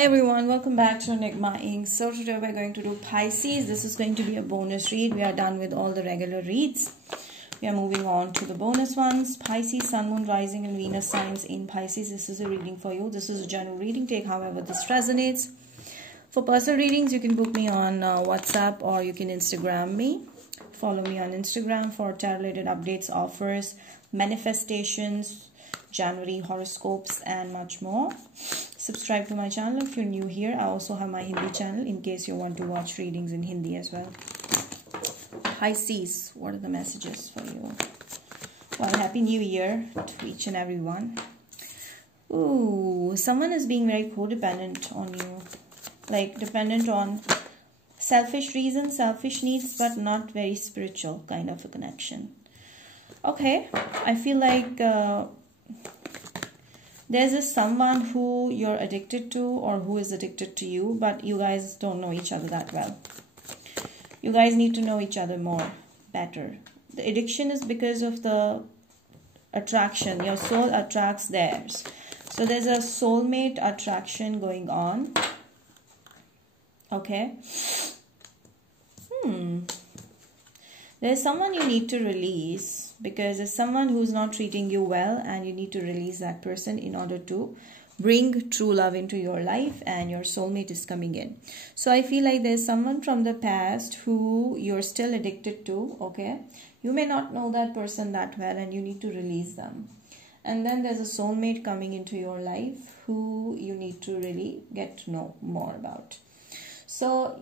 Hi everyone, welcome back to Enigma Inc. So today we're going to do Pisces. This is going to be a bonus read. We are done with all the regular reads. We are moving on to the bonus ones. Pisces, Sun, Moon, Rising and Venus signs in Pisces. This is a reading for you. This is a general reading. Take however this resonates. For personal readings, you can book me on WhatsApp or you can Instagram me. Follow me on Instagram for tarot-related updates, offers, manifestations, January horoscopes and much more. Subscribe to my channel if you're new here. I also have my Hindi channel in case you want to watch readings in Hindi as well. Pisces, what are the messages for you? Well, Happy New Year to each and every one. Ooh, someone is being very codependent on you. Like dependent on selfish reasons, selfish needs, but not very spiritual kind of a connection. Okay, I feel like there's someone who you're addicted to or who is addicted to you, but you guys don't know each other that well. You guys need to know each other more, better. The addiction is because of the attraction. Your soul attracts theirs. So there's a soulmate attraction going on. Okay. There's someone you need to release because there's someone who's not treating you well and you need to release that person in order to bring true love into your life and your soulmate is coming in. So I feel like there's someone from the past who you're still addicted to, okay? You may not know that person that well and you need to release them. And then there's a soulmate coming into your life who you need to really get to know more about. So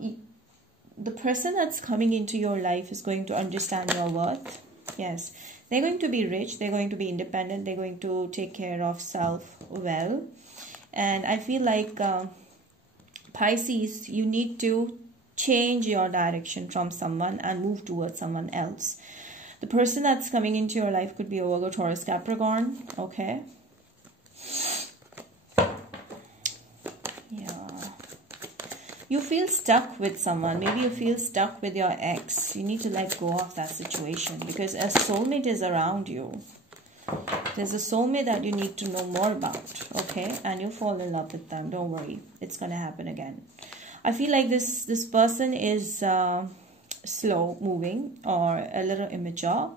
the person that's coming into your life is going to understand your worth. Yes, they're going to be rich, they're going to be independent, they're going to take care of self well. And I feel like Pisces, you need to change your direction from someone and move towards someone else. The person that's coming into your life could be a Virgo, Taurus, Capricorn, okay? You feel stuck with someone. Maybe you feel stuck with your ex. You need to let go of that situation because a soulmate is around you. There's a soulmate that you need to know more about, okay? And you fall in love with them. Don't worry. It's going to happen again. I feel like this person is slow moving or a little immature,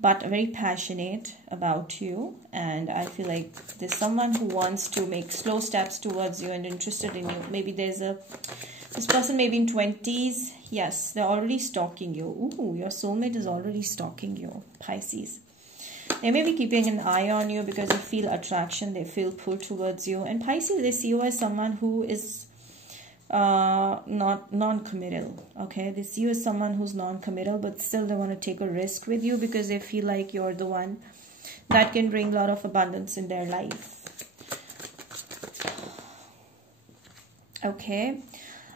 but very passionate about you. And I feel like there's someone who wants to make slow steps towards you and interested in you. Maybe this person may be in 20s. Yes, they're already stalking you. Ooh, your soulmate is already stalking you, Pisces. They may be keeping an eye on you because they feel attraction. They feel pull towards you. And Pisces, they see you as someone who is not non-committal, okay? They see you as someone who's non-committal, but still they want to take a risk with you because they feel like you're the one that can bring a lot of abundance in their life. Okay,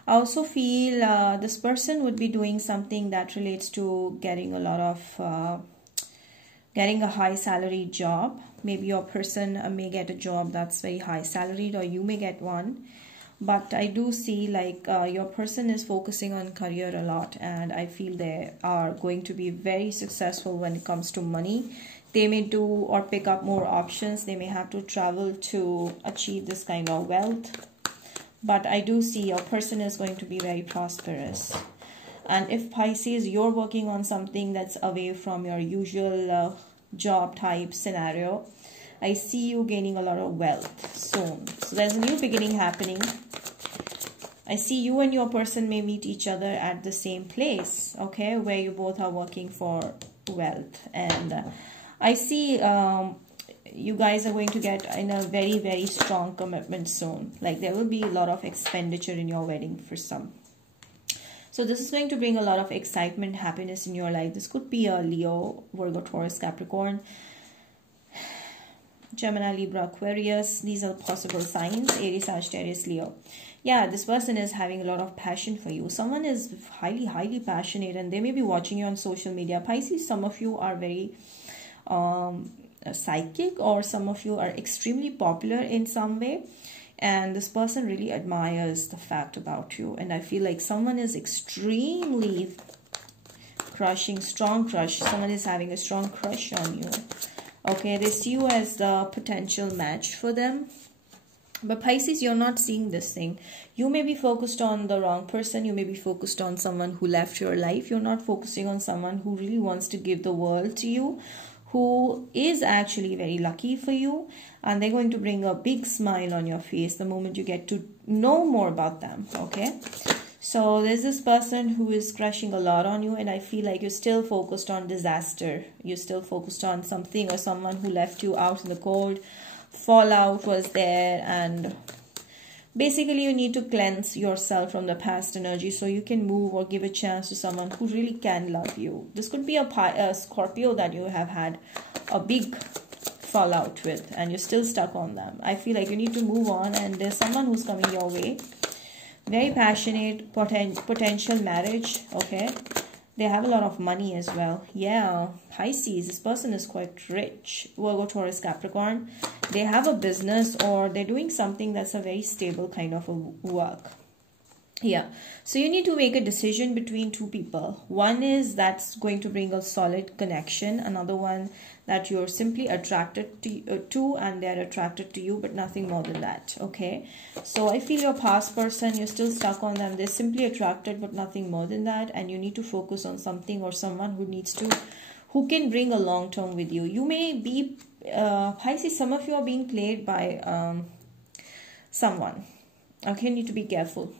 I also feel this person would be doing something that relates to getting a lot of getting a high salary job. Maybe your person may get a job that's very high salaried, or you may get one. But I do see like your person is focusing on career a lot, and I feel they are going to be very successful when it comes to money. They may do or pick up more options. They may have to travel to achieve this kind of wealth. But I do see your person is going to be very prosperous. And if Pisces, you're working on something that's away from your usual job type scenario, I see you gaining a lot of wealth soon. So there's a new beginning happening. I see you and your person may meet each other at the same place, okay, where you both are working for wealth. And I see you guys are going to get in a very, very strong commitment soon. Like there will be a lot of expenditure in your wedding for some. So this is going to bring a lot of excitement, happiness in your life. This could be a Leo, Virgo, Taurus, Capricorn, Gemini, Libra, Aquarius. These are possible signs. Aries, Sagittarius, Leo. Yeah, this person is having a lot of passion for you. Someone is highly, highly passionate and they may be watching you on social media. Pisces, some of you are very psychic, or some of you are extremely popular in some way. And this person really admires the fact about you. And I feel like someone is extremely crushing, strong crush. Someone is having a strong crush on you. Okay, they see you as the potential match for them. But Pisces, you're not seeing this thing. You may be focused on the wrong person. You may be focused on someone who left your life. You're not focusing on someone who really wants to give the world to you, who is actually very lucky for you. And they're going to bring a big smile on your face the moment you get to know more about them, okay? So there's this person who is crushing a lot on you, and I feel like you're still focused on disaster. You're still focused on something or someone who left you out in the cold. Fallout was there, and basically you need to cleanse yourself from the past energy so you can move or give a chance to someone who really can love you. This could be a Scorpio that you have had a big fallout with and you're still stuck on them. I feel like you need to move on, and there's someone who's coming your way. Very passionate, potential marriage, okay? They have a lot of money as well. Yeah, Pisces, this person is quite rich. Virgo, Taurus, Capricorn. They have a business or they're doing something that's a very stable kind of a work. Yeah, so you need to make a decision between two people. One is that's going to bring a solid connection. Another one that you're simply attracted to and they're attracted to you, but nothing more than that, okay? So I feel your past person, you're still stuck on them. They're simply attracted, but nothing more than that. And you need to focus on something or someone who can bring a long term with you. You may be, Pisces, some of you are being played by someone, okay? You need to be careful.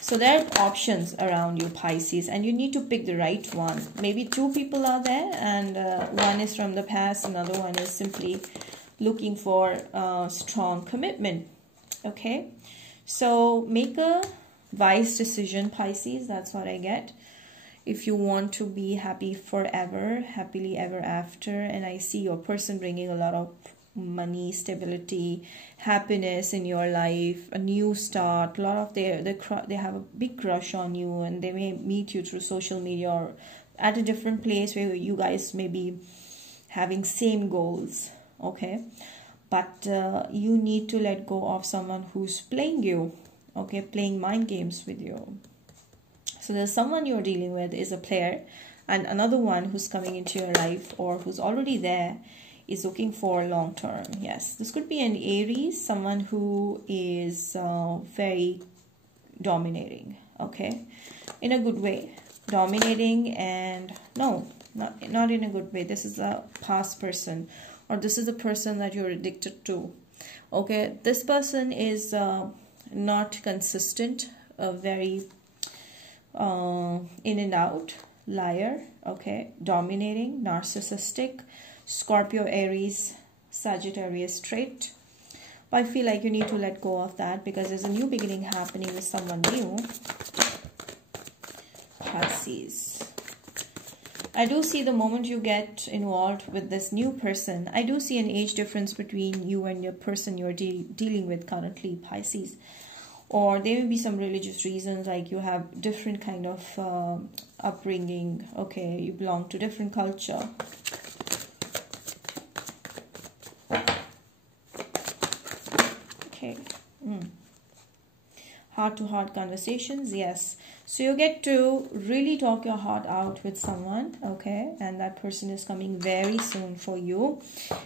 So there are options around you, Pisces, and you need to pick the right one. Maybe two people are there, and one is from the past, another one is simply looking for strong commitment, okay? So make a wise decision, Pisces, that's what I get. If you want to be happy forever, happily ever after, and I see your person bringing a lot of money, stability, happiness in your life, a new start. A lot of they have a big crush on you, and they may meet you through social media or at a different place where you guys may be having same goals, okay? But you need to let go of someone who's playing you, okay, playing mind games with you. So there's someone you're dealing with is a player, and another one who's coming into your life or who's already there is looking for long term. Yes, this could be an Aries, someone who is very dominating, okay, in a good way. Dominating, and no, not in a good way. This is a past person, or this is a person that you're addicted to, okay? This person is not consistent, very in and out, liar, okay, dominating, narcissistic, Scorpio, Aries, Sagittarius trait. But I feel like you need to let go of that because there's a new beginning happening with someone new. Pisces. I do see the moment you get involved with this new person, I do see an age difference between you and your person you're dealing with currently, Pisces. Or there may be some religious reasons, like you have different kind of upbringing, okay, you belong to different culture. Okay. Heart-to-heart conversations, yes. So you get to really talk your heart out with someone, okay? And that person is coming very soon for you.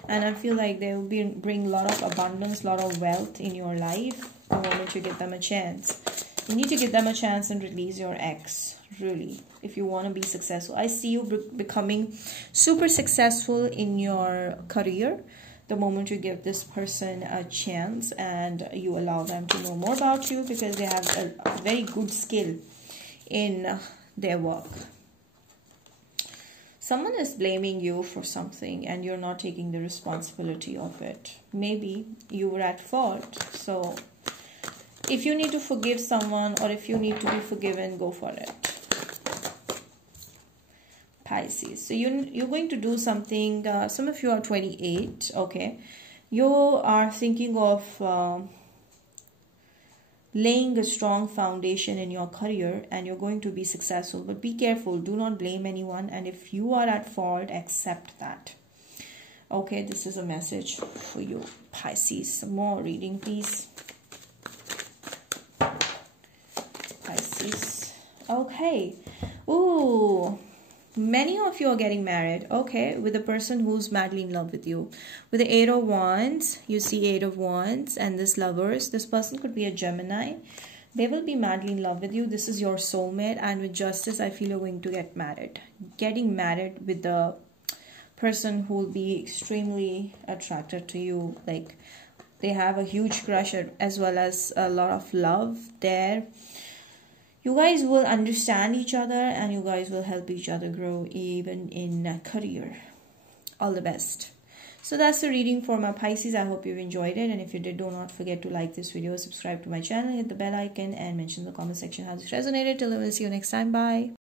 And I feel like they will bring a lot of abundance, a lot of wealth in your life the moment you give them a chance. You need to give them a chance and release your ex, really, if you want to be successful. I see you becoming super successful in your career the moment you give this person a chance and you allow them to know more about you, because they have a very good skill in their work. Someone is blaming you for something and you're not taking the responsibility of it. Maybe you were at fault. So if you need to forgive someone or if you need to be forgiven, go for it. Pisces. So you're going to do something, some of you are 28, okay. You are thinking of laying a strong foundation in your career and you're going to be successful. But be careful, do not blame anyone, and if you are at fault, accept that. Okay, this is a message for you, Pisces. Some more reading, please. Pisces. Okay. Ooh. Many of you are getting married, okay, with a person who's madly in love with you. With the 8 of Wands, you see 8 of Wands and this Lovers. This person could be a Gemini. They will be madly in love with you. This is your soulmate. And with Justice, I feel you're going to get married. Getting married with the person who will be extremely attracted to you. Like, they have a huge crush as well as a lot of love there. You guys will understand each other and you guys will help each other grow even in a career. All the best. So that's the reading for my Pisces. I hope you've enjoyed it. And if you did, do not forget to like this video, subscribe to my channel, hit the bell icon and mention in the comment section how this resonated. Till then, we'll see you next time. Bye.